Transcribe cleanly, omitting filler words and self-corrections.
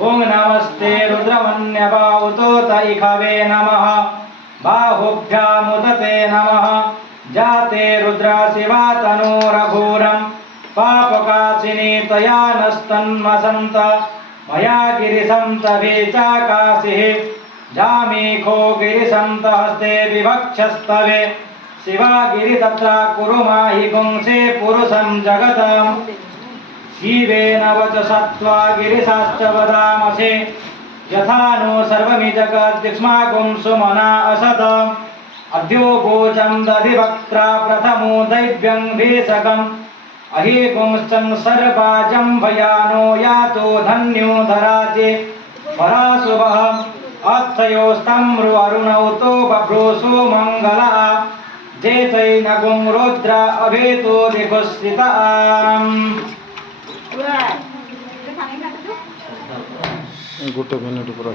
ओम नमस्ते रुद्रमन्यपावतोत इखवे नमः बाहुभ्यामुदते नमः जाते रुद्रा शिवा तनूरघोरं पापकाशिनी तया नस्तन्मसन्त मया गिरिसन्त वेचाकाशिः जामेखो गिरिसन्त हस्ते विवक्षस्तवे शिवा गिरितत्रा कुरु माहि पुंसे पुरुषं जगतम् जीवेन वचसत्वा गिरिशाश्च वदामसे यथा नो सर्वमि जगद्युष्माकुं सुमना असत अद्योगोचं दधिवक्त्रा प्रथमो दैव्यं भेषकम् अहेकुंश्चं सर्वाजं भयानो यातो धन्यो धराचे पराशुभः अर्थयोस्तम्रु अरुणौ तो बभ्रोषो मङ्गलः जेतैनगुं रुद्र अभेतो दिगुस्थिताम् गोटे मिनिट पूरा